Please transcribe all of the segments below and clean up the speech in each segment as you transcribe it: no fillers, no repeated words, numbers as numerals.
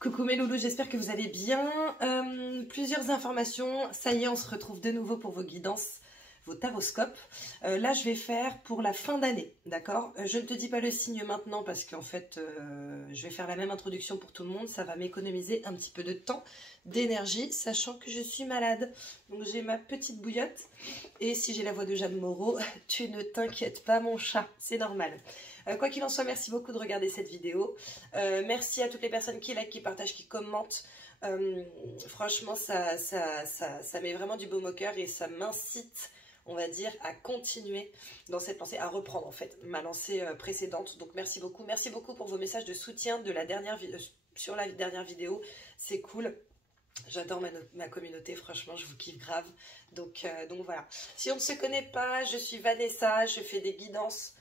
Coucou mes loulous, j'espère que vous allez bien. Plusieurs informations, ça y est, on se retrouve de nouveau pour vos guidances, vos taroscopes. Là, je vais faire pour la fin d'année, d'accord? Je ne te dis pas le signe maintenant parce qu'en fait, je vais faire la même introduction pour tout le monde. Ça va m'économiser un petit peu de temps, d'énergie, sachant que je suis malade. Donc j'ai ma petite bouillotte. Et si j'ai la voix de Jeanne Moreau, tu ne t'inquiètes pas mon chat, c'est normal. Quoi qu'il en soit, merci beaucoup de regarder cette vidéo. Merci à toutes les personnes qui likent, qui partagent, qui commentent. Franchement, ça met vraiment du baume au cœur et ça m'incite, on va dire, à continuer dans cette lancée, à reprendre en fait ma lancée précédente. Donc merci beaucoup. Merci beaucoup pour vos messages de soutien de la dernière sur la dernière vidéo. C'est cool. J'adore ma communauté, franchement, je vous kiffe grave. Donc voilà. Si on ne se connaît pas, je suis Vanessa, je fais des guidances,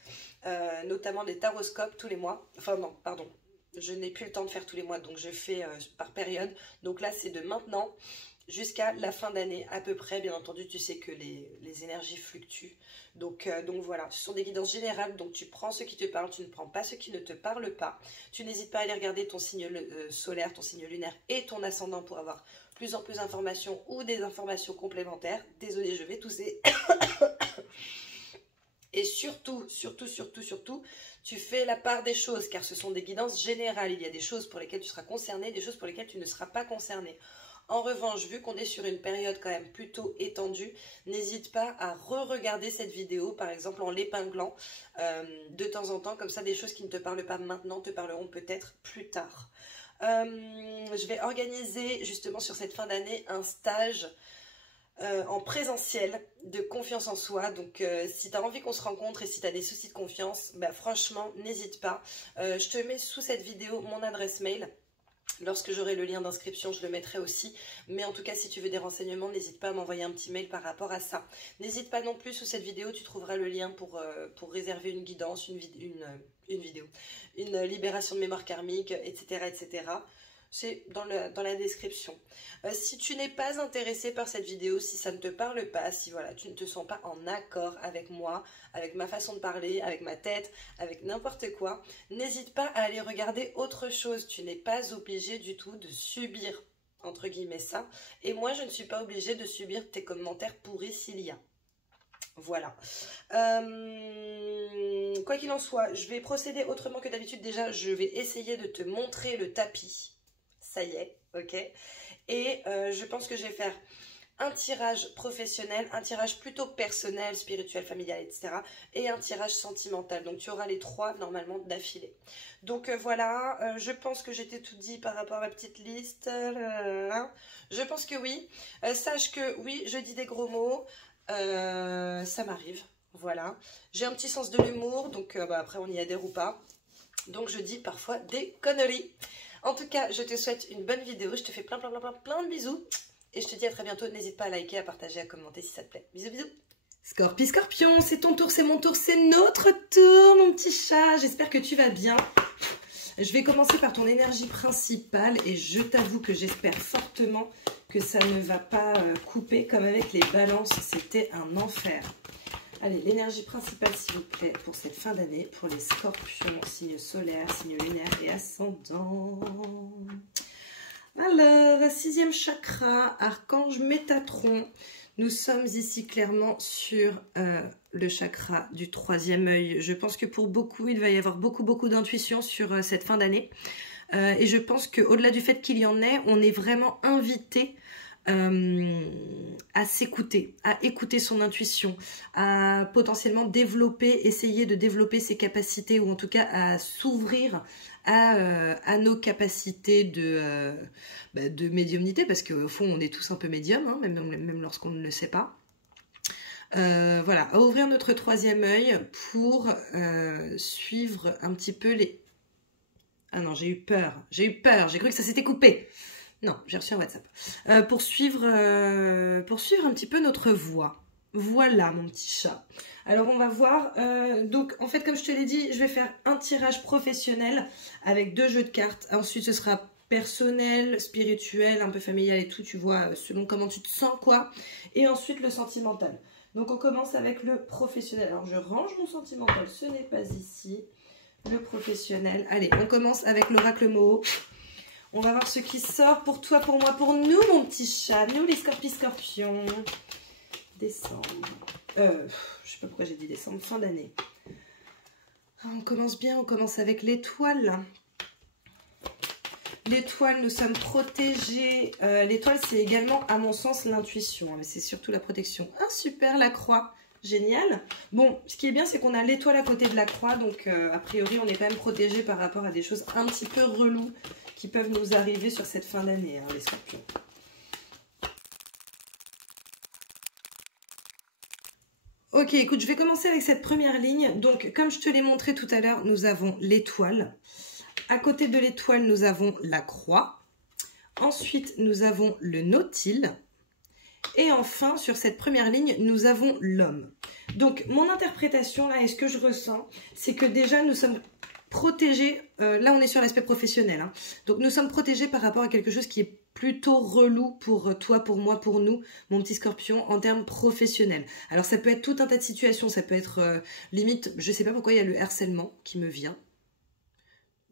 notamment des taroscopes tous les mois. Enfin non, pardon, je n'ai plus le temps de faire tous les mois, donc je fais par période. Donc là, c'est de maintenant jusqu'à la fin d'année à peu près. Bien entendu, tu sais que les énergies fluctuent. Donc voilà, ce sont des guidances générales. Donc tu prends ce qui te parle, tu ne prends pas ce qui ne te parle pas. Tu n'hésites pas à aller regarder ton signe solaire, ton signe lunaire et ton ascendant pour avoir plus en plus d'informations ou des informations complémentaires. Désolée, je vais tousser. Et surtout, tu fais la part des choses, car ce sont des guidances générales. Il y a des choses pour lesquelles tu seras concerné, des choses pour lesquelles tu ne seras pas concerné. En revanche, vu qu'on est sur une période quand même plutôt étendue, n'hésite pas à re-regarder cette vidéo, par exemple en l'épinglant de temps en temps, comme ça des choses qui ne te parlent pas maintenant te parleront peut-être plus tard. Je vais organiser justement sur cette fin d'année un stage en présentiel de confiance en soi. Donc si tu as envie qu'on se rencontre et si tu as des soucis de confiance, bah, franchement n'hésite pas. Je te mets sous cette vidéo mon adresse mail. Lorsque j'aurai le lien d'inscription, je le mettrai aussi. Mais en tout cas, si tu veux des renseignements, n'hésite pas à m'envoyer un petit mail par rapport à ça. N'hésite pas non plus, sous cette vidéo, tu trouveras le lien pour réserver une guidance, une libération de mémoire karmique, etc. etc. C'est dans la description. Si tu n'es pas intéressé par cette vidéo, si ça ne te parle pas, si voilà, tu ne te sens pas en accord avec moi, avec ma façon de parler, avec ma tête, avec n'importe quoi, n'hésite pas à aller regarder autre chose. Tu n'es pas obligé du tout de subir, entre guillemets, ça. Et moi, je ne suis pas obligée de subir tes commentaires pourris s'il y a. Voilà. Quoi qu'il en soit, je vais procéder autrement que d'habitude. Déjà, je vais essayer de te montrer le tapis. Ça y est, ok. Et je pense que je vais faire un tirage professionnel, un tirage plutôt personnel, spirituel, familial, etc. Et un tirage sentimental. Donc tu auras les trois normalement d'affilée. Donc voilà, je pense que j'étais tout dit par rapport à ma petite liste. Je pense que oui. Sache que oui, je dis des gros mots. Ça m'arrive. Voilà. J'ai un petit sens de l'humour. Donc après on y adhère ou pas. Donc je dis parfois des conneries. En tout cas, je te souhaite une bonne vidéo. Je te fais plein de bisous. Et je te dis à très bientôt. N'hésite pas à liker, à partager, à commenter si ça te plaît. Bisous, bisous. Scorpion, c'est ton tour, c'est mon tour, c'est notre tour, mon petit chat. J'espère que tu vas bien. Je vais commencer par ton énergie principale. Et je t'avoue que j'espère fortement que ça ne va pas couper comme avec les balances. C'était un enfer. Allez, l'énergie principale, s'il vous plaît, pour cette fin d'année, pour les scorpions, signe solaire, signe lunaire et ascendant. Alors, 6e chakra, archange Métatron. Nous sommes ici clairement sur le chakra du 3e œil. Je pense que pour beaucoup, il va y avoir beaucoup d'intuition sur cette fin d'année. Et je pense qu'au-delà du fait qu'il y en ait, on est vraiment invité à s'écouter, à écouter son intuition, à potentiellement développer, essayer de développer ses capacités ou en tout cas à s'ouvrir à nos capacités de médiumnité parce qu'au fond on est tous un peu médium, hein, même lorsqu'on ne le sait pas. Voilà, à ouvrir notre 3e œil pour suivre un petit peu les... Ah non, j'ai eu peur, j'ai cru que ça s'était coupé. Non, j'ai reçu un WhatsApp. Pour suivre un petit peu notre voie. Voilà, mon petit chat. Alors, on va voir. Donc, en fait, comme je te l'ai dit, je vais faire un tirage professionnel avec 2 jeux de cartes. Ensuite, ce sera personnel, spirituel, un peu familial et tout, tu vois, selon comment tu te sens, quoi. Et ensuite, le sentimental. Donc, on commence avec le professionnel. Alors, je range mon sentimental. Ce n'est pas ici. Le professionnel. Allez, on commence avec l'oracle Moho. On va voir ce qui sort pour toi, pour moi, pour nous, mon petit chat. Nous, les scorpions. Décembre. Je sais pas pourquoi j'ai dit décembre. Fin d'année. On commence bien, on commence avec l'étoile. L'étoile, nous sommes protégés. L'étoile, c'est également, à mon sens, l'intuition. Mais c'est surtout la protection. Ah, super, la croix. Génial. Bon, ce qui est bien, c'est qu'on a l'étoile à côté de la croix. Donc, a priori, on est quand même protégé par rapport à des choses un petit peu reloues qui peuvent nous arriver sur cette fin d'année, hein, les scorpions. Ok, écoute, je vais commencer avec cette première ligne. Donc, comme je te l'ai montré tout à l'heure, nous avons l'étoile. À côté de l'étoile, nous avons la croix. Ensuite, nous avons le nautile. Et enfin, sur cette première ligne, nous avons l'homme. Donc, mon interprétation, là, et ce que je ressens, c'est que déjà, nous sommes protégés. Là, on est sur l'aspect professionnel. Hein. Donc, nous sommes protégés par rapport à quelque chose qui est plutôt relou pour toi, pour moi, pour nous, mon petit scorpion, en termes professionnels. Alors, ça peut être tout un tas de situations. Ça peut être limite, je ne sais pas pourquoi il y a le harcèlement qui me vient.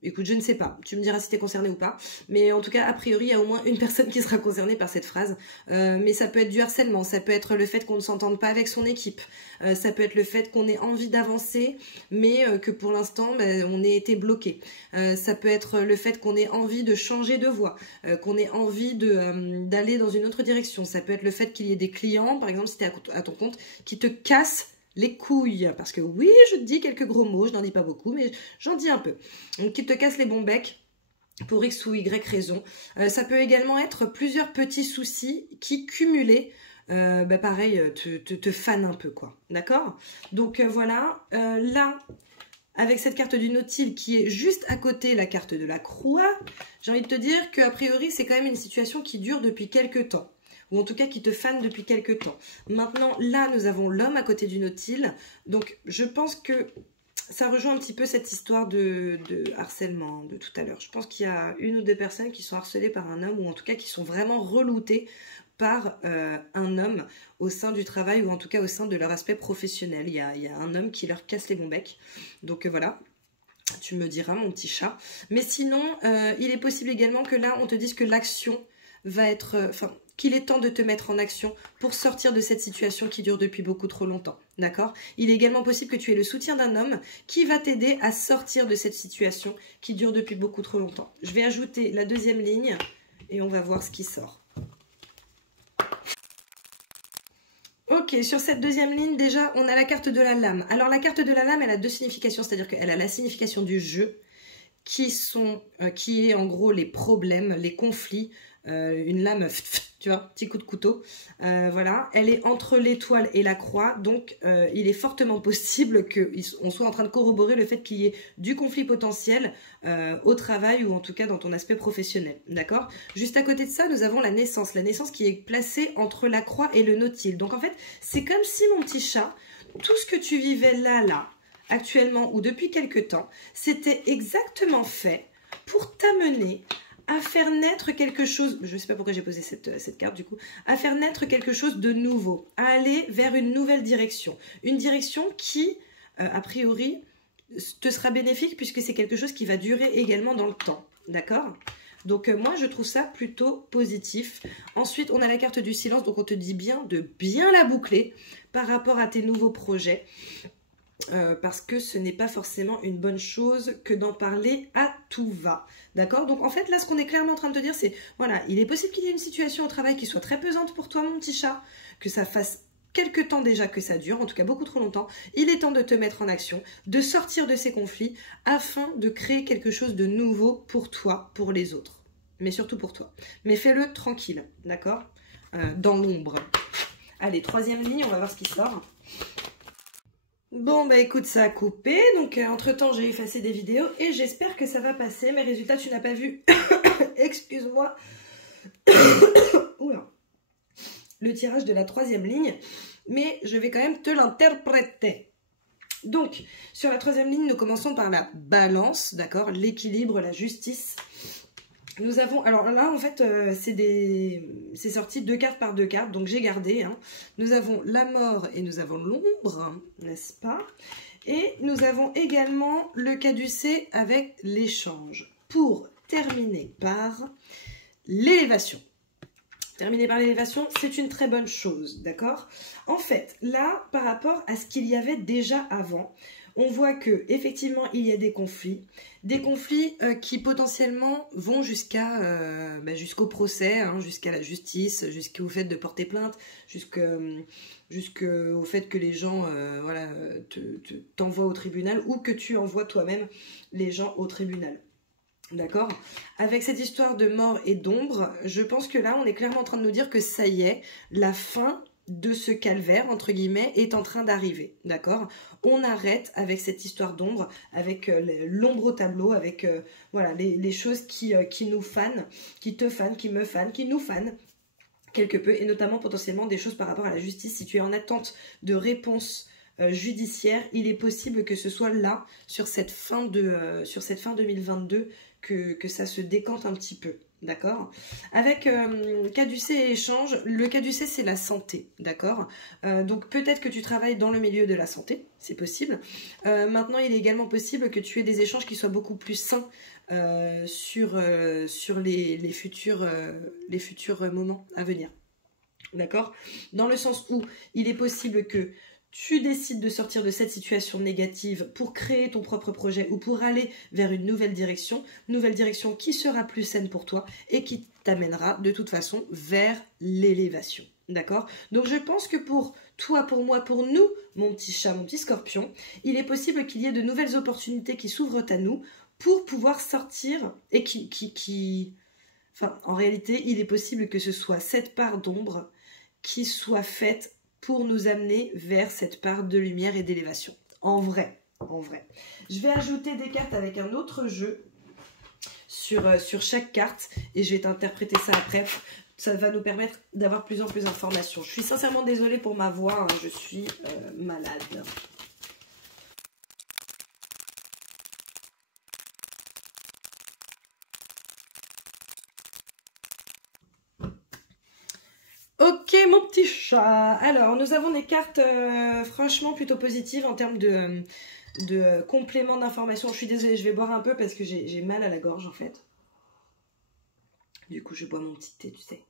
Écoute, je ne sais pas, tu me diras si tu es concerné ou pas, mais en tout cas, a priori, il y a au moins une personne qui sera concernée par cette phrase, mais ça peut être du harcèlement, ça peut être le fait qu'on ne s'entende pas avec son équipe, ça peut être le fait qu'on ait envie d'avancer, mais que pour l'instant, on ait été bloqué, ça peut être le fait qu'on ait envie de changer de voie, qu'on ait envie d'aller dans une autre direction, ça peut être le fait qu'il y ait des clients, par exemple, si tu es à ton compte, qui te cassent les couilles, parce que oui, je dis quelques gros mots, je n'en dis pas beaucoup, mais j'en dis un peu. Donc, qui te casse les bons becs pour X ou Y raison. Ça peut également être plusieurs petits soucis qui, cumulés, pareil, te fanent un peu, quoi. D'accord? Donc, voilà. Là, avec cette carte du nautile qui est juste à côté la carte de la croix, j'ai envie de te dire qu'a priori, c'est quand même une situation qui dure depuis quelques temps. Ou en tout cas qui te fane depuis quelques temps. Maintenant, là, nous avons l'homme à côté du nautile. Donc, je pense que ça rejoint un petit peu cette histoire de harcèlement de tout à l'heure. Je pense qu'il y a une ou deux personnes qui sont harcelées par un homme, ou en tout cas qui sont vraiment reloutées par un homme au sein du travail, ou en tout cas au sein de leur aspect professionnel. Il y a un homme qui leur casse les bons becs. Donc, voilà. Tu me diras, mon petit chat. Mais sinon, il est possible également que là, on te dise que l'action va être... qu'il est temps de te mettre en action pour sortir de cette situation qui dure depuis beaucoup trop longtemps, d'accord? Il est également possible que tu aies le soutien d'un homme qui va t'aider à sortir de cette situation qui dure depuis beaucoup trop longtemps. Je vais ajouter la deuxième ligne et on va voir ce qui sort. Ok, sur cette deuxième ligne, déjà, on a la carte de la lame. Alors, la carte de la lame, elle a deux significations, c'est-à-dire qu'elle a la signification du jeu, qui est en gros les problèmes, les conflits, une lame, tu vois, petit coup de couteau, voilà, elle est entre l'étoile et la croix, donc il est fortement possible qu'on soit en train de corroborer le fait qu'il y ait du conflit potentiel au travail ou en tout cas dans ton aspect professionnel, d'accord? Juste à côté de ça, nous avons la naissance qui est placée entre la croix et le nautile, donc en fait, c'est comme si mon petit chat, tout ce que tu vivais là, actuellement ou depuis quelque temps, c'était exactement fait pour t'amener à faire naître quelque chose, je ne sais pas pourquoi j'ai posé cette carte du coup, à faire naître quelque chose de nouveau, à aller vers une nouvelle direction. Une direction qui, a priori, te sera bénéfique puisque c'est quelque chose qui va durer également dans le temps, d'accord? Donc moi je trouve ça plutôt positif. Ensuite on a la carte du silence, donc on te dit bien de bien la boucler par rapport à tes nouveaux projets. Parce que ce n'est pas forcément une bonne chose que d'en parler à tout va, d'accord? Donc en fait là ce qu'on est clairement en train de te dire c'est, voilà, il est possible qu'il y ait une situation au travail qui soit très pesante pour toi mon petit chat, que ça fasse quelques temps déjà que ça dure, en tout cas beaucoup trop longtemps, il est temps de te mettre en action, de sortir de ces conflits afin de créer quelque chose de nouveau pour toi, pour les autres, mais surtout pour toi. Mais fais-le tranquille, d'accord? Dans l'ombre. Allez, troisième ligne, on va voir ce qui sort. Bon bah écoute, ça a coupé, donc entre temps j'ai effacé des vidéos et j'espère que ça va passer. Mes résultats tu n'as pas vu, excuse-moi, oula, le tirage de la troisième ligne, mais je vais quand même te l'interpréter. Donc sur la troisième ligne nous commençons par la balance, d'accord, l'équilibre, la justice. Nous avons, alors là en fait c'est sorti 2 cartes par 2 cartes, donc j'ai gardé, hein. Nous avons la mort et nous avons l'ombre, n'est-ce pas? Et nous avons également le caducée avec l'échange. Pour terminer par l'élévation. Terminer par l'élévation, c'est une très bonne chose, d'accord? En fait, là, par rapport à ce qu'il y avait déjà avant, on voit que effectivement il y a des conflits qui potentiellement vont jusqu'au procès, hein, jusqu'à la justice, jusqu'au fait de porter plainte, jusqu'au fait que les gens t'envoient au tribunal ou que tu envoies toi-même les gens au tribunal. D'accord? Avec cette histoire de mort et d'ombre, je pense que là, on est clairement en train de nous dire que ça y est, la fin de ce calvaire, entre guillemets, est en train d'arriver. D'accord? On arrête avec cette histoire d'ombre, avec l'ombre au tableau, avec les choses qui nous fanent, qui te fanent, qui me fanent, qui nous fanent quelque peu, et notamment potentiellement des choses par rapport à la justice. Si tu es en attente de réponse judiciaire, il est possible que ce soit là, sur cette fin 2022, que ça se décante un petit peu, d'accord? Avec caducée et échange, le caducée c'est la santé, d'accord? Donc peut-être que tu travailles dans le milieu de la santé, c'est possible. Maintenant il est également possible que tu aies des échanges qui soient beaucoup plus sains sur les futurs moments à venir, d'accord? Dans le sens où il est possible que tu décides de sortir de cette situation négative pour créer ton propre projet ou pour aller vers une nouvelle direction qui sera plus saine pour toi et qui t'amènera de toute façon vers l'élévation. D'accord? Donc je pense que pour toi, pour moi, pour nous, mon petit chat, mon petit scorpion, il est possible qu'il y ait de nouvelles opportunités qui s'ouvrent à nous pour pouvoir sortir et en réalité, il est possible que ce soit cette part d'ombre qui soit faite pour nous amener vers cette part de lumière et d'élévation. En vrai. Je vais ajouter des cartes avec un autre jeu sur chaque carte et je vais t'interpréter ça après. Ça va nous permettre d'avoir plus en plus d'informations. Je suis sincèrement désolée pour ma voix, hein, je suis malade. Ok mon petit chat. Alors nous avons des cartes franchement plutôt positives en termes de complément d'information. Je suis désolée, je vais boire un peu parce que j'ai mal à la gorge en fait. Du coup je bois mon petit thé, tu sais.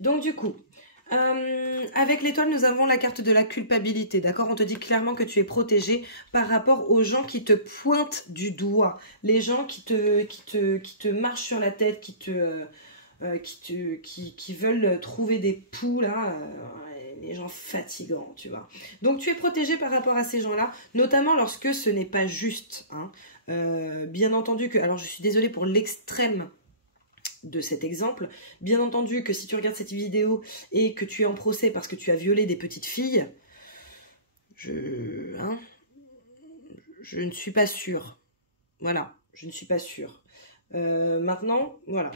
Donc du coup, avec l'étoile, nous avons la carte de la culpabilité, d'accord? On te dit clairement que tu es protégé par rapport aux gens qui te pointent du doigt, les gens qui te marchent sur la tête, qui veulent trouver des poux, là, les gens fatigants, tu vois. Donc tu es protégé par rapport à ces gens-là, notamment lorsque ce n'est pas juste, hein. Bien entendu que, alors je suis désolée pour l'extrême de cet exemple, bien entendu que si tu regardes cette vidéo et que tu es en procès parce que tu as violé des petites filles, je ne suis pas sûre. Voilà, je ne suis pas sûre. Maintenant, voilà,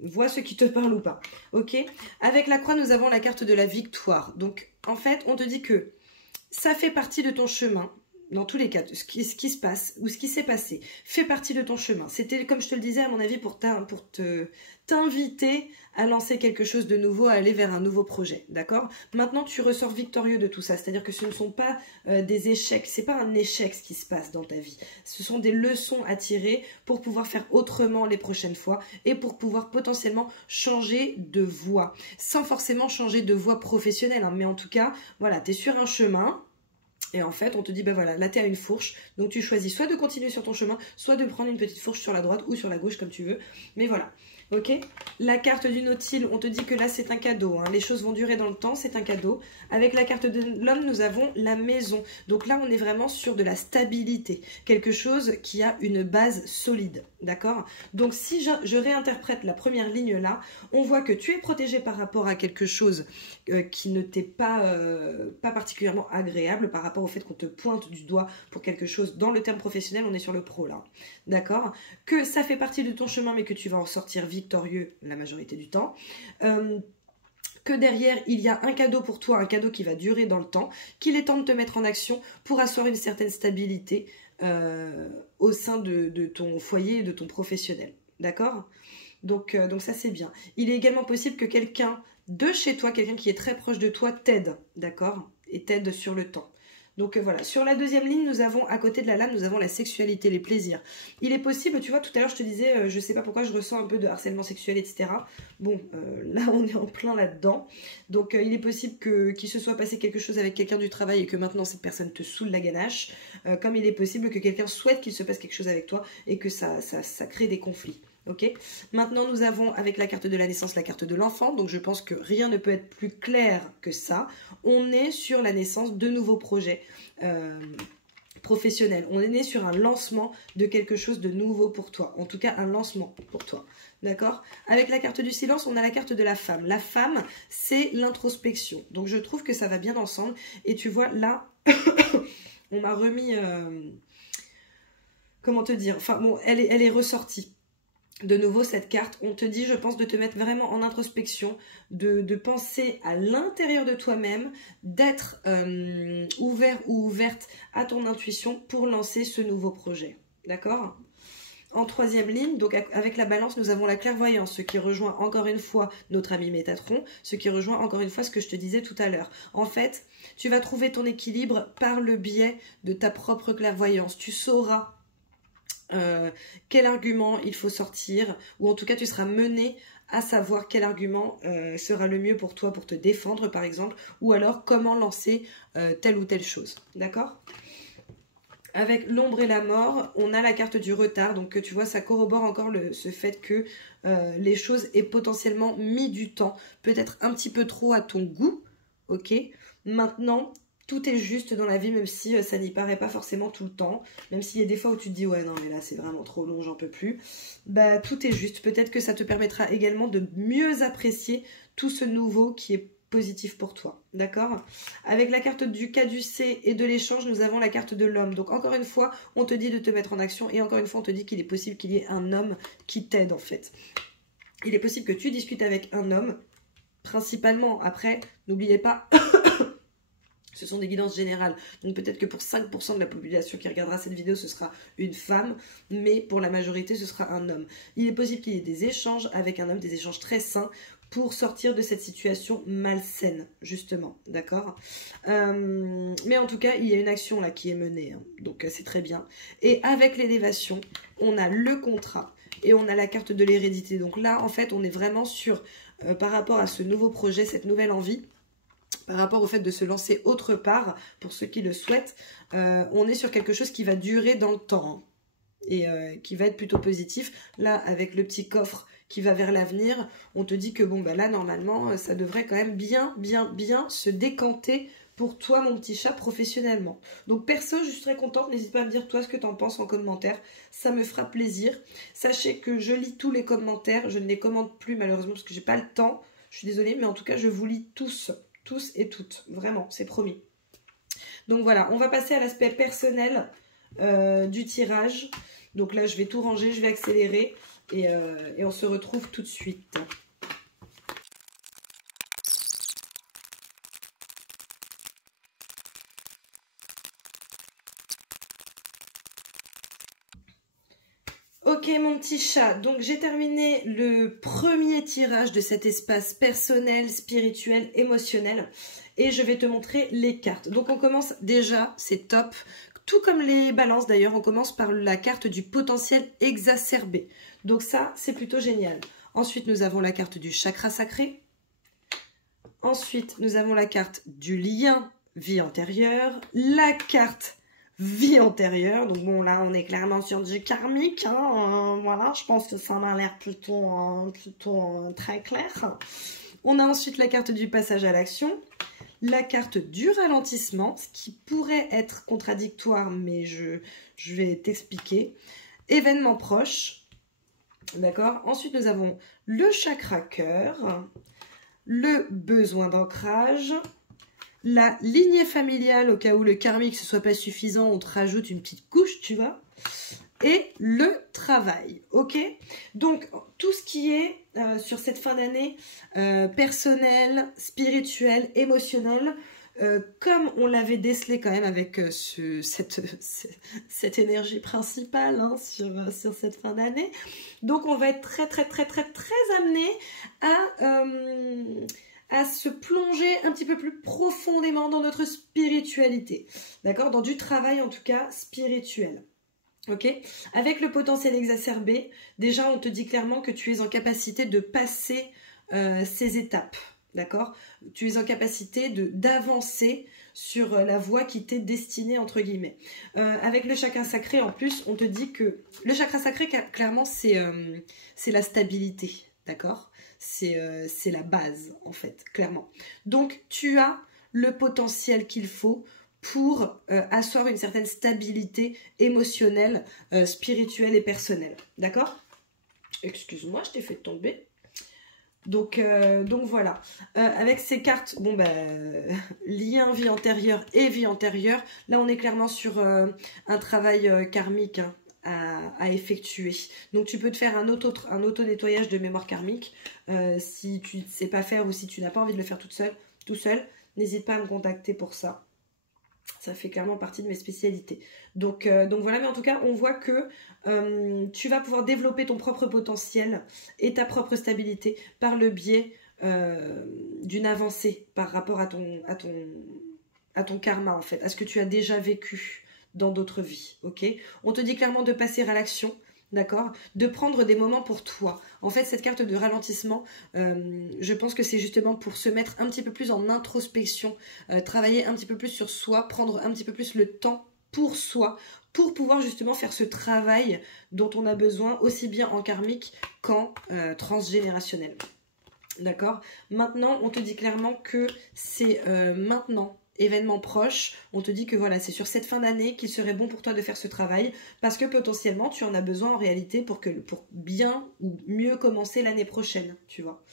vois ce qui te parle ou pas. Ok. Avec la croix, nous avons la carte de la victoire. Donc, en fait, on te dit que ça fait partie de ton chemin. Dans tous les cas, ce qui se passe ou ce qui s'est passé fait partie de ton chemin. C'était, comme je te le disais, à mon avis, pour t'inviter à lancer quelque chose de nouveau, à aller vers un nouveau projet, d'accord? Maintenant, tu ressors victorieux de tout ça. C'est-à-dire que ce ne sont pas des échecs. C'est pas un échec ce qui se passe dans ta vie. Ce sont des leçons à tirer pour pouvoir faire autrement les prochaines fois et pour pouvoir potentiellement changer de voie. Sans forcément changer de voie professionnelle, hein, mais en tout cas, voilà, tu es sur un chemin. Et en fait, on te dit, ben voilà, là, tu es à une fourche. Donc, tu choisis soit de continuer sur ton chemin, soit de prendre une petite fourche sur la droite ou sur la gauche, comme tu veux. Mais voilà, ok? La carte du Nautile, on te dit que là, c'est un cadeau. Hein. Les choses vont durer dans le temps, c'est un cadeau. Avec la carte de l'homme, nous avons la maison. Donc là, on est vraiment sur de la stabilité. Quelque chose qui a une base solide, d'accord? Donc, si je réinterprète la première ligne là, on voit que tu es protégé par rapport à quelque chose qui ne t'est pas particulièrement agréable par rapport au fait qu'on te pointe du doigt pour quelque chose. Dans le terme professionnel, on est sur le pro là, d'accord? Que ça fait partie de ton chemin mais que tu vas en sortir victorieux la majorité du temps. Que derrière, il y a un cadeau pour toi, un cadeau qui va durer dans le temps, qu'il est temps de te mettre en action pour asseoir une certaine stabilité au sein de ton foyer et de ton professionnel, d'accord? Donc ça c'est bien. Il est également possible que quelqu'un de chez toi, quelqu'un qui est très proche de toi, t'aide, d'accord? Et t'aide sur le temps. Donc voilà, sur la deuxième ligne, nous avons, à côté de la lame, nous avons la sexualité, les plaisirs. Il est possible, tu vois, tout à l'heure je te disais, je sais pas pourquoi je ressens un peu de harcèlement sexuel, etc. Bon, là on est en plein là-dedans. Donc il est possible qu'il se soit passé quelque chose avec quelqu'un du travail et que maintenant cette personne te saoule la ganache. Comme il est possible que quelqu'un souhaite qu'il se passe quelque chose avec toi et que ça crée des conflits. Ok. Maintenant, nous avons avec la carte de la naissance la carte de l'enfant. Donc, je pense que rien ne peut être plus clair que ça. On est sur la naissance de nouveaux projets professionnels. On est né sur un lancement de quelque chose de nouveau pour toi. En tout cas, un lancement pour toi. D'accord? Avec la carte du silence, on a la carte de la femme. La femme, c'est l'introspection. Donc, je trouve que ça va bien ensemble. Et tu vois, là, on m'a remis... comment te dire? Enfin, bon, elle est ressortie. De nouveau, cette carte, on te dit, je pense, de te mettre vraiment en introspection, de penser à l'intérieur de toi-même, d'être ouvert ou ouverte à ton intuition pour lancer ce nouveau projet. D'accord ? En troisième ligne, donc avec la balance, nous avons la clairvoyance, ce qui rejoint encore une fois notre ami Métatron, ce qui rejoint encore une fois ce que je te disais tout à l'heure. En fait, tu vas trouver ton équilibre par le biais de ta propre clairvoyance. Tu sauras quel argument il faut sortir, ou en tout cas tu seras mené à savoir quel argument sera le mieux pour toi pour te défendre par exemple, ou alors comment lancer telle ou telle chose, d'accord? Avec l'ombre et la mort, on a la carte du retard, donc tu vois ça corrobore encore ce fait que les choses aient potentiellement mis du temps, peut-être un petit peu trop à ton goût, ok? Maintenant, tout est juste dans la vie, même si ça n'y paraît pas forcément tout le temps. Même s'il y a des fois où tu te dis, ouais, non, mais là, c'est vraiment trop long, j'en peux plus. Bah, tout est juste. Peut-être que ça te permettra également de mieux apprécier tout ce nouveau qui est positif pour toi. D'accord? Avec la carte du caducée et de l'échange, nous avons la carte de l'homme. Donc, encore une fois, on te dit de te mettre en action. Et encore une fois, on te dit qu'il est possible qu'il y ait un homme qui t'aide, en fait. Il est possible que tu discutes avec un homme, principalement. Après, n'oubliez pas... Ce sont des guidances générales, donc peut-être que pour 5% de la population qui regardera cette vidéo, ce sera une femme, mais pour la majorité, ce sera un homme. Il est possible qu'il y ait des échanges avec un homme, des échanges très sains, pour sortir de cette situation malsaine, justement, d'accord? Mais en tout cas, il y a une action là qui est menée, hein, donc c'est très bien. Et avec l'élévation, on a le contrat et on a la carte de l'hérédité. Donc là, en fait, on est vraiment sur, par rapport à ce nouveau projet, cette nouvelle envie, par rapport au fait de se lancer autre part, pour ceux qui le souhaitent, on est sur quelque chose qui va durer dans le temps, hein, et qui va être plutôt positif. Là, avec le petit coffre qui va vers l'avenir, on te dit que bon, bah là, normalement, ça devrait quand même bien se décanter pour toi, mon petit chat, professionnellement. Donc, perso, je suis très contente. N'hésite pas à me dire, toi, ce que tu en penses en commentaire. Ça me fera plaisir. Sachez que je lis tous les commentaires. Je ne les commente plus, malheureusement, parce que j'ai pas le temps. Je suis désolée, mais en tout cas, je vous lis tous et toutes, vraiment, c'est promis. Donc voilà, on va passer à l'aspect personnel du tirage. Donc là, je vais tout ranger, je vais accélérer et on se retrouve tout de suite. Ok mon petit chat, donc j'ai terminé le premier tirage de cet espace personnel, spirituel, émotionnel et je vais te montrer les cartes. Donc on commence déjà, c'est top, tout comme les balances d'ailleurs, on commence par la carte du potentiel exacerbé. Donc ça, c'est plutôt génial. Ensuite, nous avons la carte du chakra sacré. Ensuite, nous avons la carte du lien vie antérieure, la carte vie antérieure, donc bon là on est clairement sur du karmique, hein, voilà, je pense que ça m'a l'air plutôt très clair. On a ensuite la carte du passage à l'action, la carte du ralentissement, ce qui pourrait être contradictoire, mais je vais t'expliquer. Événement proche, d'accord. Ensuite nous avons le chakra cœur, le besoin d'ancrage, la lignée familiale, au cas où le karmique ne soit pas suffisant, on te rajoute une petite couche, tu vois. Et le travail, ok? Donc, tout ce qui est sur cette fin d'année, personnel, spirituel, émotionnel, comme on l'avait décelé quand même avec cette énergie principale, hein, sur cette fin d'année. Donc, on va être très amené à se plonger un petit peu plus profondément dans notre spiritualité, d'accord? Dans du travail en tout cas spirituel. Ok? Avec le potentiel exacerbé, déjà on te dit clairement que tu es en capacité de passer ces étapes, d'accord? Tu es en capacité d'avancer sur la voie qui t'est destinée entre guillemets. Avec le chakra sacré en plus, on te dit que le chakra sacré clairement c'est la stabilité, d'accord? C'est la base en fait, clairement. Donc tu as le potentiel qu'il faut pour asseoir une certaine stabilité émotionnelle, spirituelle et personnelle. D'accord? Excuse-moi, je t'ai fait tomber. Donc voilà. Avec ces cartes, bon lien vie antérieure et vie antérieure, là on est clairement sur un travail karmique à effectuer. Donc tu peux te faire un auto-nettoyage de mémoire karmique si tu ne sais pas faire ou si tu n'as pas envie de le faire tout seul, n'hésite pas à me contacter pour ça. Ça fait clairement partie de mes spécialités. Donc voilà, mais en tout cas, on voit que tu vas pouvoir développer ton propre potentiel et ta propre stabilité par le biais d'une avancée par rapport à ton karma, en fait, à ce que tu as déjà vécu dans d'autres vies, ok? On te dit clairement de passer à l'action, d'accord? De prendre des moments pour toi. En fait, cette carte de ralentissement, je pense que c'est justement pour se mettre un petit peu plus en introspection, travailler un petit peu plus sur soi, prendre un petit peu plus le temps pour soi, pour pouvoir justement faire ce travail dont on a besoin aussi bien en karmique qu'en transgénérationnel. D'accord? Maintenant, on te dit clairement que c'est maintenant, événement proche, on te dit que voilà, c'est sur cette fin d'année qu'il serait bon pour toi de faire ce travail parce que potentiellement tu en as besoin en réalité pour bien ou mieux commencer l'année prochaine, tu vois.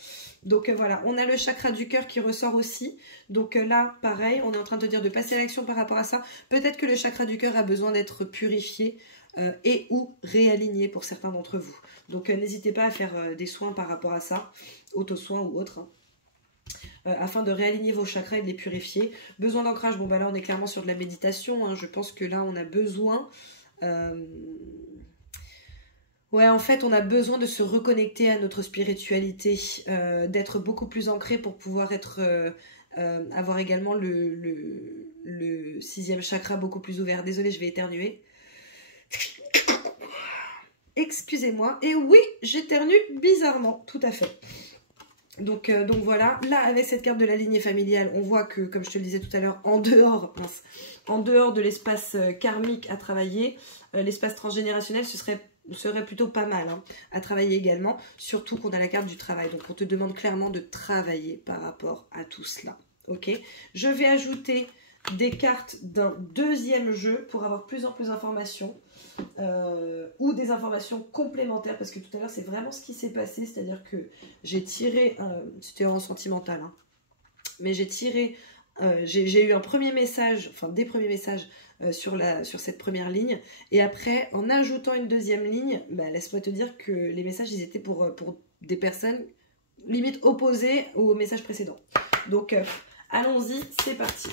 Donc voilà, on a le chakra du cœur qui ressort aussi. Donc là, pareil, on est en train de te dire de passer à l'action par rapport à ça. Peut-être que le chakra du cœur a besoin d'être purifié et ou réaligné pour certains d'entre vous. Donc n'hésitez pas à faire des soins par rapport à ça, auto-soins ou autres, hein. Afin de réaligner vos chakras et de les purifier. Besoin d'ancrage, bon bah là on est clairement sur de la méditation, hein. Je pense que là on a besoin... Ouais, en fait on a besoin de se reconnecter à notre spiritualité, d'être beaucoup plus ancré pour pouvoir avoir également le sixième chakra beaucoup plus ouvert. Désolée, je vais éternuer. Excusez-moi. Et oui, j'éternue bizarrement, tout à fait. Donc voilà, là avec cette carte de la lignée familiale, on voit que, comme je te le disais tout à l'heure, en dehors de l'espace karmique à travailler, l'espace transgénérationnel serait plutôt pas mal hein, à travailler également, surtout qu'on a la carte du travail. Donc on te demande clairement de travailler par rapport à tout cela. Ok, je vais ajouter des cartes d'un deuxième jeu pour avoir plus en plus d'informations. Ou des informations complémentaires parce que tout à l'heure c'est vraiment ce qui s'est passé, c'est-à-dire que j'ai tiré, c'était en sentimental hein, mais j'ai eu un premier message, enfin des premiers messages sur cette première ligne et après en ajoutant une deuxième ligne, bah, laisse-moi te dire que les messages ils étaient pour des personnes limite opposées au message précédent. Donc allons-y, c'est parti.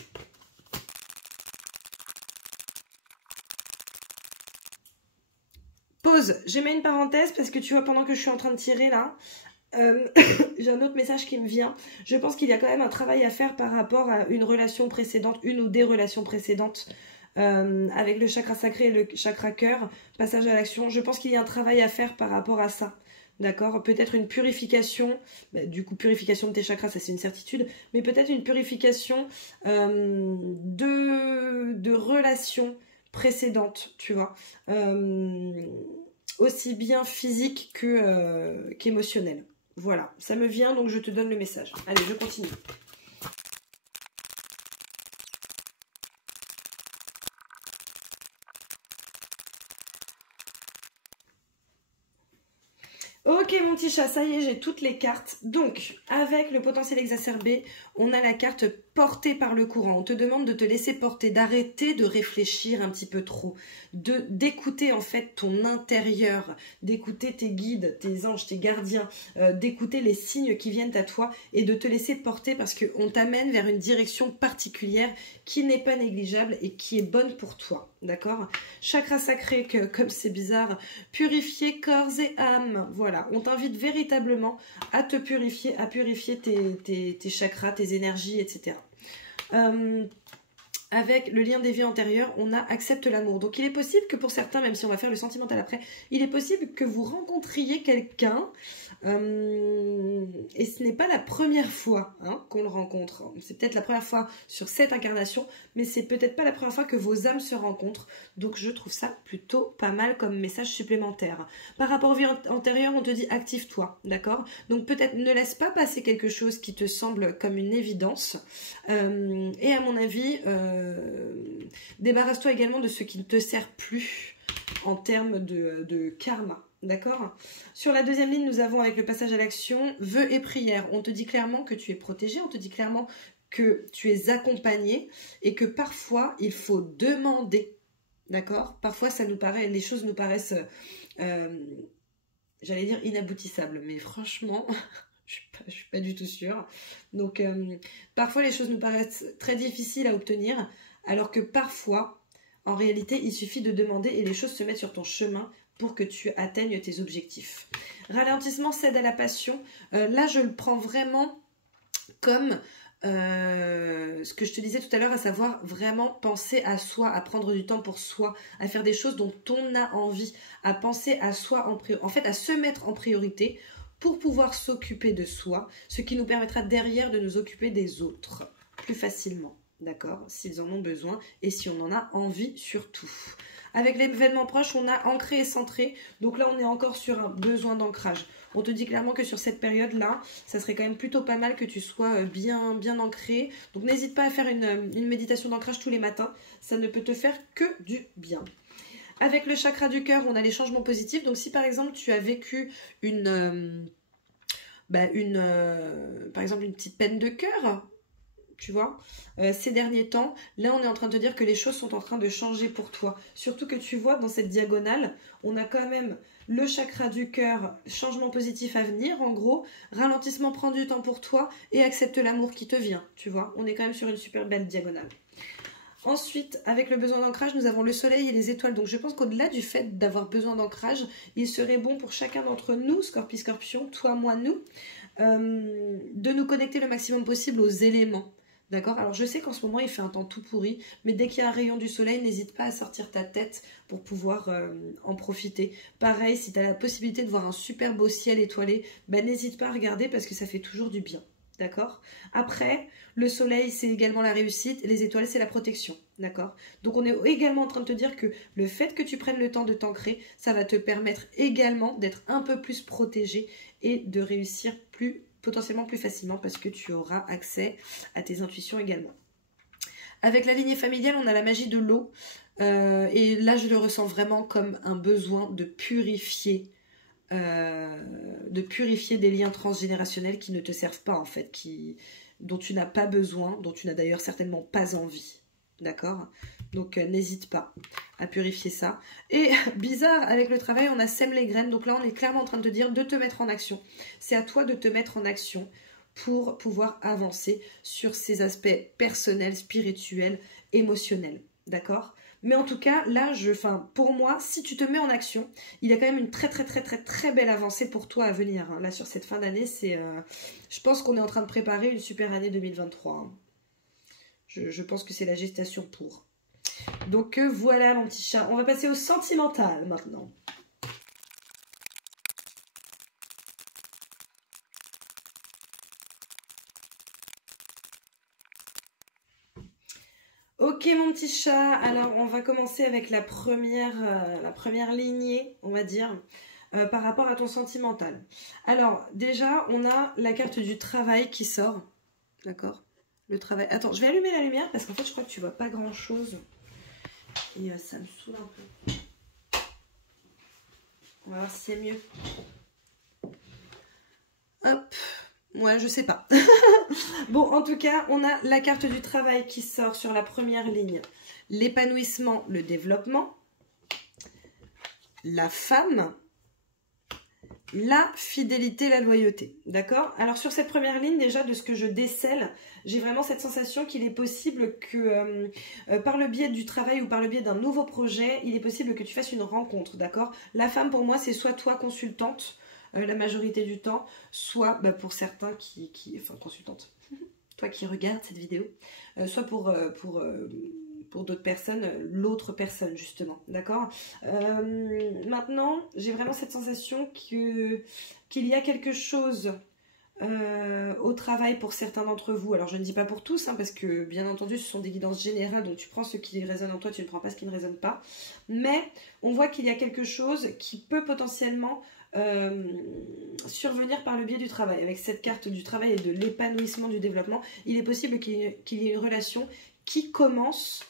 Pause, j'ai mis une parenthèse parce que tu vois, pendant que je suis en train de tirer là, j'ai un autre message qui me vient. Je pense qu'il y a quand même un travail à faire par rapport à une relation précédente, une ou des relations précédentes avec le chakra sacré et le chakra cœur, passage à l'action. Je pense qu'il y a un travail à faire par rapport à ça. D'accord? Peut-être une purification, bah, du coup purification de tes chakras, ça c'est une certitude, mais peut-être une purification de relations précédentes, tu vois. Aussi bien physique qu'émotionnel. Voilà, ça me vient, donc je te donne le message. Allez, je continue. Ok mon petit chat, ça y est, j'ai toutes les cartes. Donc, avec le potentiel exacerbé, on a la carte porter par le courant. On te demande de te laisser porter, d'arrêter de réfléchir un petit peu trop, d'écouter en fait ton intérieur, d'écouter tes guides, tes anges, tes gardiens, d'écouter les signes qui viennent à toi et de te laisser porter parce qu'on t'amène vers une direction particulière qui n'est pas négligeable et qui est bonne pour toi. D'accord? Chakra sacré, comme c'est bizarre, purifier corps et âme. Voilà, on t'invite véritablement à te purifier, à purifier tes chakras, tes énergies, etc. Avec le lien des vies antérieures, on a accepte l'amour. Donc il est possible que pour certains, même si on va faire le sentimental après, il est possible que vous rencontriez quelqu'un et ce n'est pas la première fois qu'on le rencontre. C'est peut-être la première fois sur cette incarnation, mais c'est peut-être pas la première fois que vos âmes se rencontrent. Donc je trouve ça plutôt pas mal comme message supplémentaire. Par rapport aux vies antérieures, on te dit active-toi, d'accord? Donc peut-être ne laisse pas passer quelque chose qui te semble comme une évidence. Et à mon avis, débarrasse-toi également de ce qui ne te sert plus en termes de karma. D'accord? Sur la deuxième ligne, nous avons avec le passage à l'action, vœux et prières. On te dit clairement que tu es protégé, on te dit clairement que tu es accompagné et que parfois, il faut demander. D'accord? Parfois, les choses nous paraissent, j'allais dire inaboutissables, mais franchement, je suis pas du tout sûre. Donc, parfois, les choses nous paraissent très difficiles à obtenir, alors que parfois, en réalité, il suffit de demander et les choses se mettent sur ton chemin pour que tu atteignes tes objectifs. Ralentissement cède à la passion. Là, je le prends vraiment comme ce que je te disais tout à l'heure, à savoir vraiment penser à soi, à prendre du temps pour soi, à faire des choses dont on a envie, à penser à soi en fait, à se mettre en priorité pour pouvoir s'occuper de soi, ce qui nous permettra derrière de nous occuper des autres plus facilement, d'accord, s'ils en ont besoin et si on en a envie surtout. Avec l'événement proche, on a ancré et centré. Donc là, on est encore sur un besoin d'ancrage. On te dit clairement que sur cette période-là, ça serait quand même plutôt pas mal que tu sois bien ancré. Donc n'hésite pas à faire une méditation d'ancrage tous les matins. Ça ne peut te faire que du bien. Avec le chakra du cœur, on a les changements positifs. Donc si par exemple, tu as vécu par exemple une petite peine de cœur, tu vois, ces derniers temps, là on est en train de te dire que les choses sont en train de changer pour toi. Surtout que tu vois dans cette diagonale, on a quand même le chakra du cœur, changement positif à venir, en gros, ralentissement, prends du temps pour toi et accepte l'amour qui te vient, tu vois. On est quand même sur une super belle diagonale. Ensuite, avec le besoin d'ancrage, nous avons le soleil et les étoiles. Donc je pense qu'au-delà du fait d'avoir besoin d'ancrage, il serait bon pour chacun d'entre nous, Scorpion, toi, moi, nous, de nous connecter le maximum possible aux éléments. D'accord? Alors je sais qu'en ce moment il fait un temps tout pourri, mais dès qu'il y a un rayon du soleil, n'hésite pas à sortir ta tête pour pouvoir en profiter. Pareil, si tu as la possibilité de voir un super beau ciel étoilé, ben, n'hésite pas à regarder parce que ça fait toujours du bien. D'accord? Après, le soleil c'est également la réussite, les étoiles c'est la protection. D'accord? Donc on est également en train de te dire que le fait que tu prennes le temps de t'ancrer, ça va te permettre également d'être un peu plus protégé et de réussir potentiellement plus facilement parce que tu auras accès à tes intuitions également. Avec la lignée familiale, on a la magie de l'eau. Et là, je le ressens vraiment comme un besoin de purifier des liens transgénérationnels qui ne te servent pas, en fait, dont tu n'as pas besoin, dont tu n'as d'ailleurs certainement pas envie. D'accord? Donc n'hésite pas à purifier ça. Et bizarre, avec le travail, on a sème les graines. Donc là, on est clairement en train de te dire de te mettre en action. C'est à toi de te mettre en action pour pouvoir avancer sur ces aspects personnels, spirituels, émotionnels. D'accord? Mais en tout cas, là, pour moi, si tu te mets en action, il y a quand même une très belle avancée pour toi à venir. Hein. Là, sur cette fin d'année, je pense qu'on est en train de préparer une super année 2023. Hein. Je pense que c'est la gestation pour. Donc voilà mon petit chat. On va passer au sentimental maintenant. Ok mon petit chat. Alors on va commencer avec la première lignée, on va dire, par rapport à ton sentimental. Alors déjà on a la carte du travail qui sort. D'accord? Le travail. Attends, je vais allumer la lumière parce qu'en fait, je crois que tu vois pas grand-chose. Et ça me saoule un peu. On va voir si c'est mieux. Hop. Ouais, je sais pas. Bon, en tout cas, on a la carte du travail qui sort sur la première ligne. L'épanouissement, le développement. La femme. La fidélité, la loyauté. D'accord? Alors, sur cette première ligne, déjà, de ce que je décèle, j'ai vraiment cette sensation qu'il est possible que, par le biais du travail ou par le biais d'un nouveau projet, il est possible que tu fasses une rencontre. D'accord? La femme, pour moi, c'est soit toi, consultante, la majorité du temps, soit pour certains enfin consultante, toi qui regardes cette vidéo, soit pour d'autres personnes, l'autre personne justement, d'accord. Maintenant, j'ai vraiment cette sensation qu'il y a quelque chose au travail pour certains d'entre vous. Alors je ne dis pas pour tous, hein, parce que bien entendu ce sont des guidances générales, donc tu prends ce qui résonne en toi, tu ne prends pas ce qui ne résonne pas. Mais on voit qu'il y a quelque chose qui peut potentiellement survenir par le biais du travail. Avec cette carte du travail et de l'épanouissement du développement, il est possible qu'il y ait une relation qui commence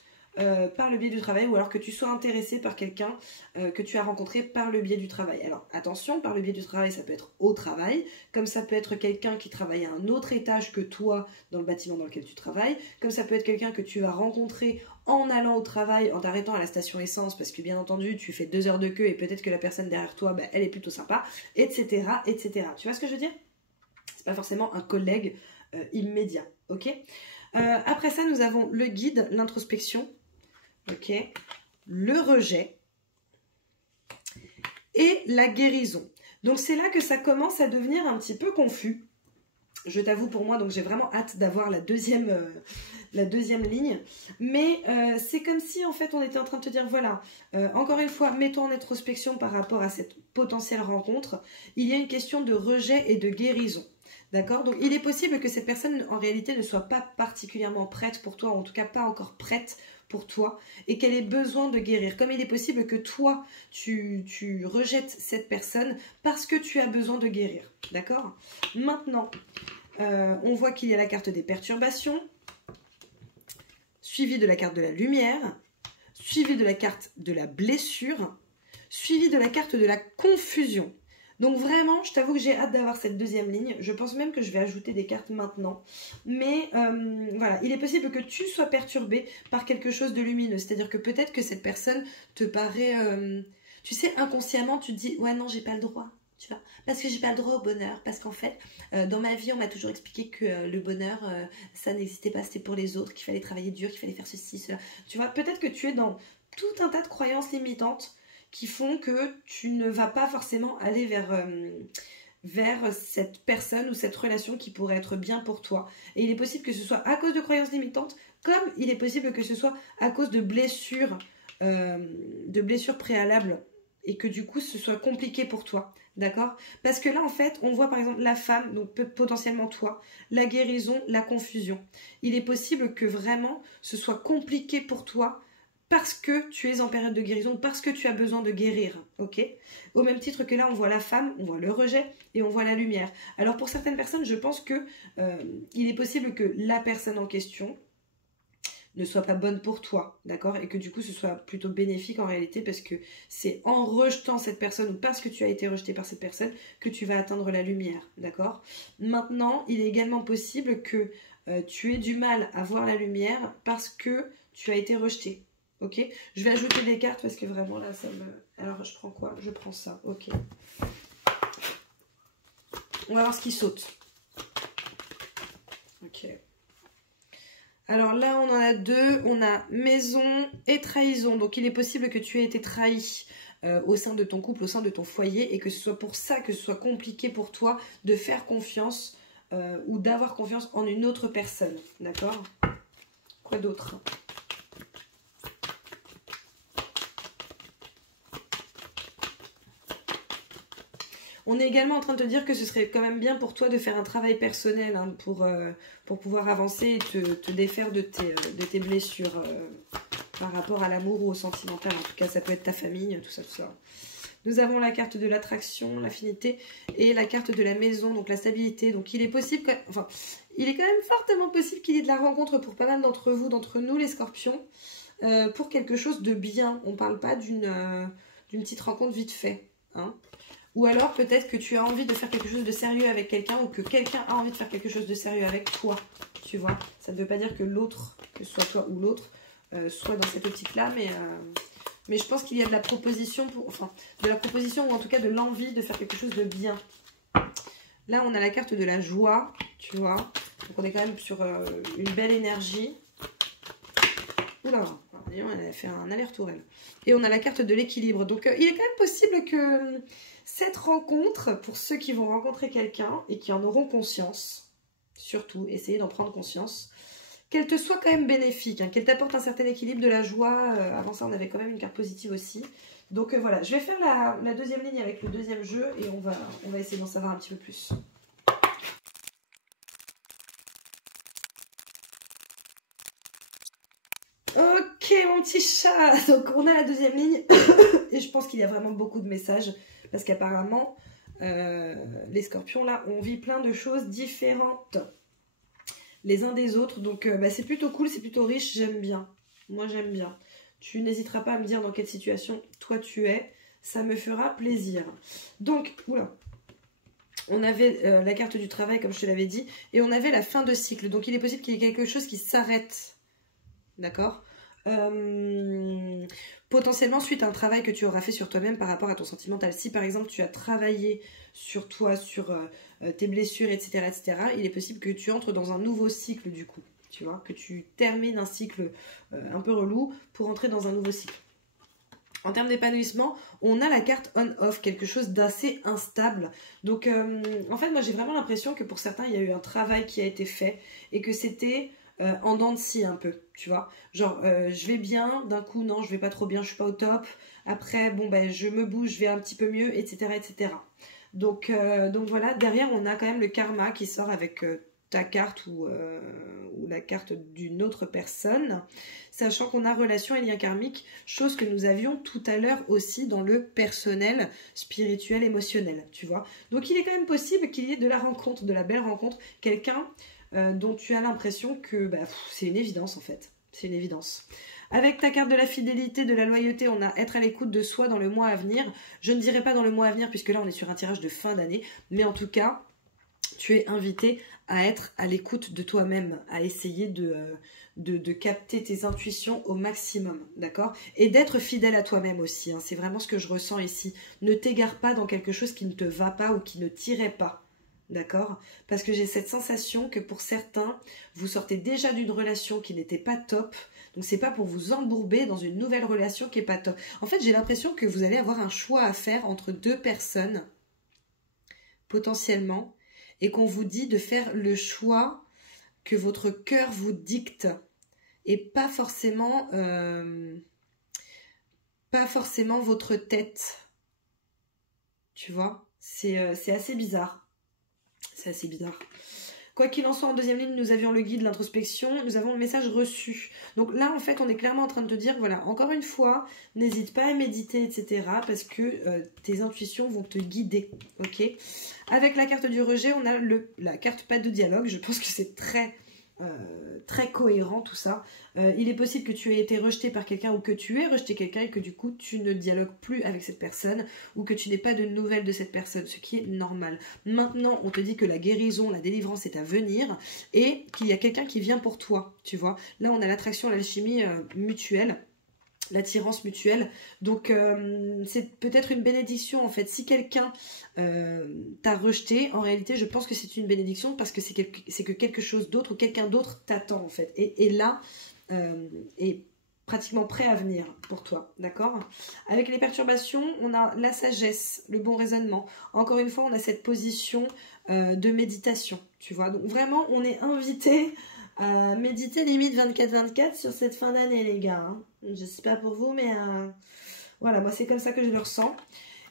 par le biais du travail, ou alors que tu sois intéressé par quelqu'un que tu as rencontré par le biais du travail. Alors attention, par le biais du travail, ça peut être au travail, comme ça peut être quelqu'un qui travaille à un autre étage que toi dans le bâtiment dans lequel tu travailles, comme ça peut être quelqu'un que tu vas rencontrer en allant au travail, en t'arrêtant à la station essence, parce que bien entendu tu fais 2 heures de queue et peut-être que la personne derrière toi, elle est plutôt sympa, etc., etc. Tu vois ce que je veux dire? C'est pas forcément un collègue immédiat, ok? Après ça, nous avons le guide, l'introspection, ok, le rejet et la guérison. Donc c'est là que ça commence à devenir un petit peu confus. Je t'avoue, pour moi, donc j'ai vraiment hâte d'avoir la deuxième ligne. Mais c'est comme si en fait on était en train de te dire, voilà, encore une fois, mets-toi en introspection par rapport à cette potentielle rencontre. Il y a une question de rejet et de guérison. D'accord? Donc il est possible que cette personne en réalité ne soit pas particulièrement prête pour toi, ou en tout cas pas encore prête pour toi, et qu'elle ait besoin de guérir. Comme il est possible que toi, tu rejettes cette personne parce que tu as besoin de guérir. D'accord? Maintenant, on voit qu'il y a la carte des perturbations, suivi de la carte de la lumière, suivi de la carte de la blessure, suivi de la carte de la confusion. Donc vraiment, je t'avoue que j'ai hâte d'avoir cette deuxième ligne. Je pense même que je vais ajouter des cartes maintenant. Mais voilà, il est possible que tu sois perturbé par quelque chose de lumineux. C'est-à-dire que peut-être que cette personne te paraît... tu sais, inconsciemment, tu te dis « Ouais, non, j'ai pas le droit. » Tu vois, parce que j'ai pas le droit au bonheur. Parce qu'en fait, dans ma vie, on m'a toujours expliqué que le bonheur, ça n'existait pas, c'était pour les autres, qu'il fallait travailler dur, qu'il fallait faire ceci, cela. Tu vois, peut-être que tu es dans tout un tas de croyances limitantes qui font que tu ne vas pas forcément aller vers cette personne ou cette relation qui pourrait être bien pour toi. Et il est possible que ce soit à cause de croyances limitantes, comme il est possible que ce soit à cause de blessures préalables, et que du coup ce soit compliqué pour toi. D'accord? Parce que là en fait on voit par exemple la femme, donc potentiellement toi, la guérison, la confusion. Il est possible que vraiment ce soit compliqué pour toi parce que tu es en période de guérison, parce que tu as besoin de guérir, ok? Au même titre que là, on voit la femme, on voit le rejet et on voit la lumière. Alors pour certaines personnes, je pense que il est possible que la personne en question ne soit pas bonne pour toi, d'accord? Et que du coup, ce soit plutôt bénéfique en réalité, parce que c'est en rejetant cette personne ou parce que tu as été rejeté par cette personne que tu vas atteindre la lumière, d'accord? Maintenant, il est également possible que tu aies du mal à voir la lumière parce que tu as été rejeté. Ok, je vais ajouter des cartes parce que vraiment là ça me... Alors je prends quoi? Je prends ça, ok. On va voir ce qui saute. Ok. Alors là on en a deux, on a maison et trahison. Donc il est possible que tu aies été trahi au sein de ton couple, au sein de ton foyer, et que ce soit pour ça que ce soit compliqué pour toi de faire confiance ou d'avoir confiance en une autre personne. D'accord? Quoi d'autre? On est également en train de te dire que ce serait quand même bien pour toi de faire un travail personnel, hein, pour pouvoir avancer et te défaire de tes blessures par rapport à l'amour ou au sentimental. En tout cas, ça peut être ta famille, tout ça, tout ça. Nous avons la carte de l'attraction, l'affinité, et la carte de la maison, donc la stabilité. Donc il est possible, il est quand même fortement possible qu'il y ait de la rencontre pour pas mal d'entre vous, d'entre nous les scorpions, pour quelque chose de bien. On ne parle pas d'une petite rencontre vite fait, hein. Ou alors peut-être que tu as envie de faire quelque chose de sérieux avec quelqu'un ou que quelqu'un a envie de faire quelque chose de sérieux avec toi. Tu vois, ça ne veut pas dire que l'autre, que ce soit toi ou l'autre, soit dans cette optique-là, mais je pense qu'il y a de la proposition, de la proposition ou en tout cas de l'envie de faire quelque chose de bien. Là, on a la carte de la joie, tu vois. Donc, on est quand même sur une belle énergie. Oula, elle a fait un aller-retour, elle. Et on a la carte de l'équilibre. Donc, il est quand même possible que cette rencontre, pour ceux qui vont rencontrer quelqu'un et qui en auront conscience, surtout, essayez d'en prendre conscience, qu'elle te soit quand même bénéfique, hein, qu'elle t'apporte un certain équilibre, de la joie. Avant ça, on avait quand même une carte positive aussi. Donc voilà, je vais faire la deuxième ligne avec le deuxième jeu et on va essayer d'en savoir un petit peu plus. Ok mon petit chat, donc on a la deuxième ligne et je pense qu'il y a vraiment beaucoup de messages parce qu'apparemment les scorpions là on vit plein de choses différentes les uns des autres, donc c'est plutôt cool, c'est plutôt riche, j'aime bien, moi j'aime bien. Tu n'hésiteras pas à me dire dans quelle situation toi tu es, ça me fera plaisir. Donc, oula, on avait la carte du travail comme je te l'avais dit, et on avait la fin de cycle, donc il est possible qu'il y ait quelque chose qui s'arrête, d'accord, potentiellement suite à un travail que tu auras fait sur toi-même par rapport à ton sentimental. Si par exemple tu as travaillé sur toi, sur tes blessures, etc., etc., il est possible que tu entres dans un nouveau cycle du coup. Tu vois, que tu termines un cycle un peu relou pour entrer dans un nouveau cycle. En termes d'épanouissement, on a la carte on-off, quelque chose d'assez instable. Donc, en fait, moi, j'ai vraiment l'impression que pour certains, il y a eu un travail qui a été fait et que c'était en dents de scie un peu, tu vois. Genre, je vais bien, d'un coup, non, je vais pas trop bien, je suis pas au top. Après, bon, ben, je me bouge, je vais un petit peu mieux, etc., etc. Donc voilà, derrière, on a quand même le karma qui sort avec ta carte ou la carte d'une autre personne, sachant qu'on a relation et lien karmique, chose que nous avions tout à l'heure aussi dans le personnel, spirituel, émotionnel, tu vois. Donc il est quand même possible qu'il y ait de la rencontre, de la belle rencontre, quelqu'un dont tu as l'impression que c'est une évidence en fait, c'est une évidence. Avec ta carte de la fidélité, de la loyauté, on a être à l'écoute de soi dans le mois à venir. Je ne dirais pas dans le mois à venir puisque là on est sur un tirage de fin d'année, mais en tout cas, tu es invité à être à l'écoute de toi-même, à essayer de capter tes intuitions au maximum, d'accord? Et d'être fidèle à toi-même aussi, hein, c'est vraiment ce que je ressens ici. Ne t'égare pas dans quelque chose qui ne te va pas ou qui ne t'irait pas, d'accord? Parce que j'ai cette sensation que pour certains, vous sortez déjà d'une relation qui n'était pas top, donc c'est pas pour vous embourber dans une nouvelle relation qui n'est pas top. En fait, j'ai l'impression que vous allez avoir un choix à faire entre deux personnes, potentiellement, et qu'on vous dit de faire le choix que votre cœur vous dicte et pas forcément votre tête. Tu vois, c'est assez bizarre. C'est assez bizarre. Quoi qu'il en soit, en deuxième ligne, nous avions le guide, l'introspection, nous avons le message reçu. Donc là, en fait, on est clairement en train de te dire, voilà, encore une fois, n'hésite pas à méditer, etc. parce que tes intuitions vont te guider, ok? Avec la carte du rejet, on a la carte pas de dialogue. Je pense que c'est très cohérent tout ça. Il est possible que tu aies été rejeté par quelqu'un ou que tu aies rejeté quelqu'un et que du coup tu ne dialogues plus avec cette personne ou que tu n'aies pas de nouvelles de cette personne, ce qui est normal. Maintenant, on te dit que la guérison, la délivrance est à venir et qu'il y a quelqu'un qui vient pour toi, tu vois. Là, on a l'attraction, l'alchimie mutuelle. L'attirance mutuelle, donc c'est peut-être une bénédiction en fait. Si quelqu'un t'a rejeté, en réalité je pense que c'est une bénédiction parce que c'est que quelque chose d'autre ou quelqu'un d'autre t'attend en fait et là est pratiquement prêt à venir pour toi, d'accord? Avec les perturbations, on a la sagesse, le bon raisonnement. Encore une fois, on a cette position de méditation, tu vois. Donc vraiment, on est invité à méditer limite 24/24 sur cette fin d'année, les gars. Hein. Je sais pas pour vous, mais voilà, moi c'est comme ça que je le ressens.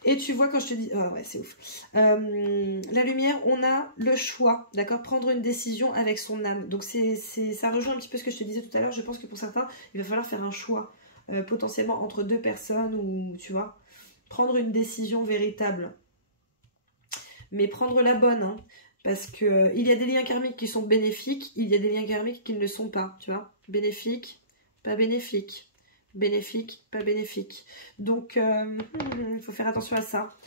Et tu vois, quand je te dis... Oh, ouais, c'est ouf. La lumière, on a le choix, d'accord? Prendre une décision avec son âme. Donc ça rejoint un petit peu ce que je te disais tout à l'heure. Je pense que pour certains, il va falloir faire un choix, potentiellement entre deux personnes ou, tu vois, prendre une décision véritable. Mais prendre la bonne, hein. Parce que il y a des liens karmiques qui sont bénéfiques, il y a des liens karmiques qui ne le sont pas, tu vois. Bénéfique, pas bénéfique. Bénéfique, pas bénéfique. Donc, il faut faire attention à ça.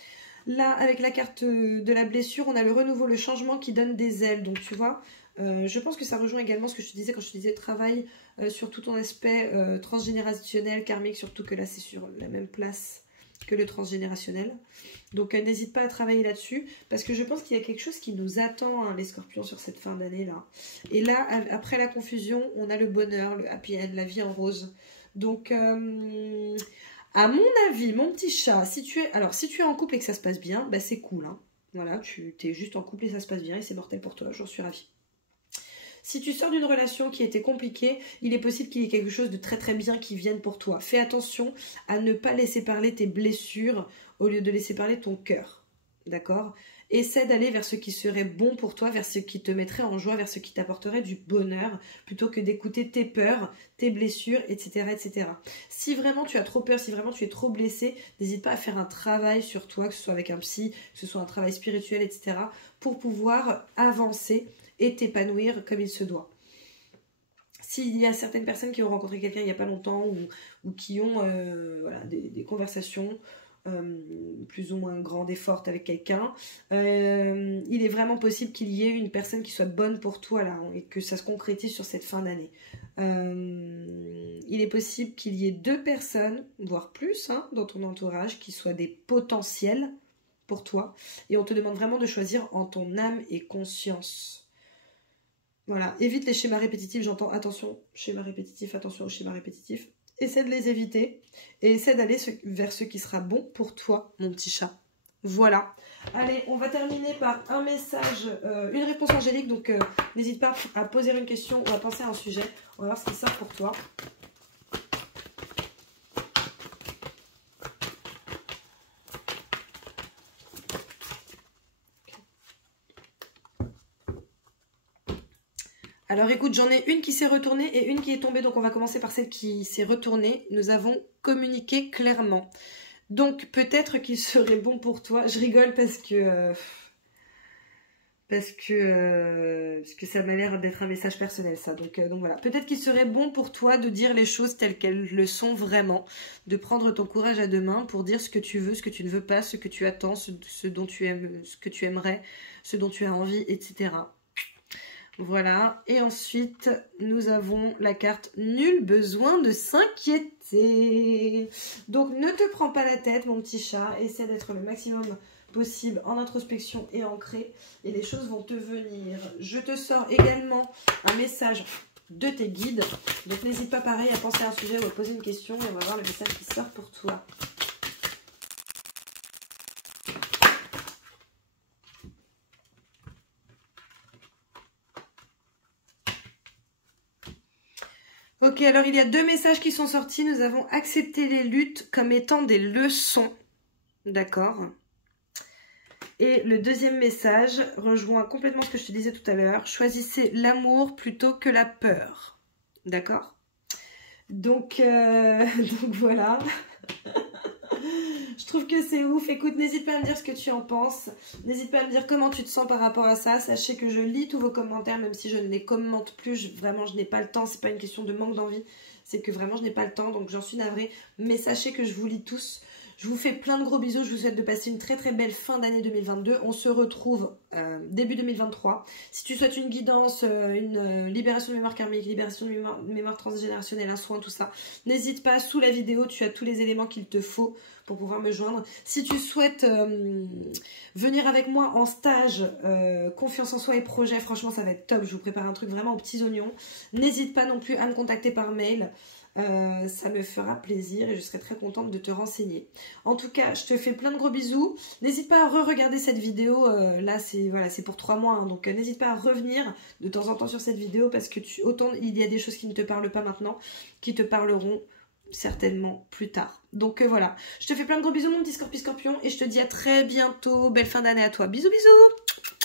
Là, avec la carte de la blessure, on a le renouveau, le changement qui donne des ailes. Donc, tu vois, je pense que ça rejoint également ce que je te disais quand je te disais travail sur tout ton aspect transgénérationnel, karmique, surtout que là, c'est sur la même place que le transgénérationnel. Donc, n'hésite pas à travailler là-dessus parce que je pense qu'il y a quelque chose qui nous attend, hein, les scorpions, sur cette fin d'année-là. Et là, après la confusion, on a le bonheur, le happy end, la vie en rose. Donc, à mon avis, mon petit chat, si tu es en couple et que ça se passe bien, bah c'est cool, hein. Voilà, tu es juste en couple et ça se passe bien et c'est mortel pour toi, j'en suis ravie. Si tu sors d'une relation qui était compliquée, il est possible qu'il y ait quelque chose de très très bien qui vienne pour toi. Fais attention à ne pas laisser parler tes blessures au lieu de laisser parler ton cœur. D'accord ? Essaie d'aller vers ce qui serait bon pour toi, vers ce qui te mettrait en joie, vers ce qui t'apporterait du bonheur, plutôt que d'écouter tes peurs, tes blessures, etc., etc. Si vraiment tu as trop peur, si vraiment tu es trop blessé, n'hésite pas à faire un travail sur toi, que ce soit avec un psy, que ce soit un travail spirituel, etc., pour pouvoir avancer et t'épanouir comme il se doit. S'il y a certaines personnes qui ont rencontré quelqu'un il n'y a pas longtemps ou qui ont voilà, des conversations plus ou moins grandes et fortes avec quelqu'un, il est vraiment possible qu'il y ait une personne qui soit bonne pour toi là et que ça se concrétise sur cette fin d'année. Il est possible qu'il y ait 2 personnes, voire plus, hein, dans ton entourage qui soient des potentiels pour toi et on te demande vraiment de choisir en ton âme et conscience. Voilà, évite les schémas répétitifs, j'entends attention, schéma répétitif, attention aux schémas répétitifs. Essaie de les éviter et essaie d'aller vers ce qui sera bon pour toi, mon petit chat. Voilà. Allez, on va terminer par un message, une réponse angélique. Donc, n'hésite pas à poser une question ou à penser à un sujet. On va voir ce qui sort pour toi. Alors écoute, j'en ai une qui s'est retournée et une qui est tombée, donc on va commencer par celle qui s'est retournée. Nous avons communiqué clairement. Donc peut-être qu'il serait bon pour toi, je rigole parce que ça m'a l'air d'être un message personnel ça. Donc voilà, peut-être qu'il serait bon pour toi de dire les choses telles qu'elles le sont vraiment, de prendre ton courage à 2 mains pour dire ce que tu veux, ce que tu ne veux pas, ce que tu attends, ce dont tu aimes, ce que tu aimerais, ce dont tu as envie, etc. Voilà, et ensuite, nous avons la carte « Nul besoin de s'inquiéter ». Donc, ne te prends pas la tête, mon petit chat. Essaie d'être le maximum possible en introspection et ancré. Et les choses vont te venir. Je te sors également un message de tes guides. Donc, n'hésite pas, pareil, à penser à un sujet ou à poser une question. Et on va voir le message qui sort pour toi. Ok, alors il y a 2 messages qui sont sortis. Nous avons accepté les luttes comme étant des leçons. D'accord. Et le deuxième message rejoint complètement ce que je te disais tout à l'heure. Choisissez l'amour plutôt que la peur. D'accord. Donc voilà. Je trouve que c'est ouf. Écoute, n'hésite pas à me dire ce que tu en penses. N'hésite pas à me dire comment tu te sens par rapport à ça. Sachez que je lis tous vos commentaires, même si je ne les commente plus. Vraiment, je n'ai pas le temps. C'est pas une question de manque d'envie. C'est que vraiment, je n'ai pas le temps. Donc, j'en suis navrée. Mais sachez que je vous lis tous. Je vous fais plein de gros bisous. Je vous souhaite de passer une très très belle fin d'année 2022. On se retrouve début 2023. Si tu souhaites une guidance, une libération de mémoire karmique, libération de mémoire transgénérationnelle, un soin, tout ça, n'hésite pas. Sous la vidéo, tu as tous les éléments qu'il te faut pour pouvoir me joindre. Si tu souhaites venir avec moi en stage, confiance en soi et projet, franchement, ça va être top. Je vous prépare un truc vraiment aux petits oignons. N'hésite pas non plus à me contacter par mail. Ça me fera plaisir et je serai très contente de te renseigner. En tout cas, je te fais plein de gros bisous. N'hésite pas à re-regarder cette vidéo. Là, c'est pour 3 mois. Hein, donc, n'hésite pas à revenir de temps en temps sur cette vidéo parce que autant il y a des choses qui ne te parlent pas maintenant, qui te parleront certainement plus tard. Donc, voilà. Je te fais plein de gros bisous, mon petit scorpion, et je te dis à très bientôt. Belle fin d'année à toi. Bisous, bisous!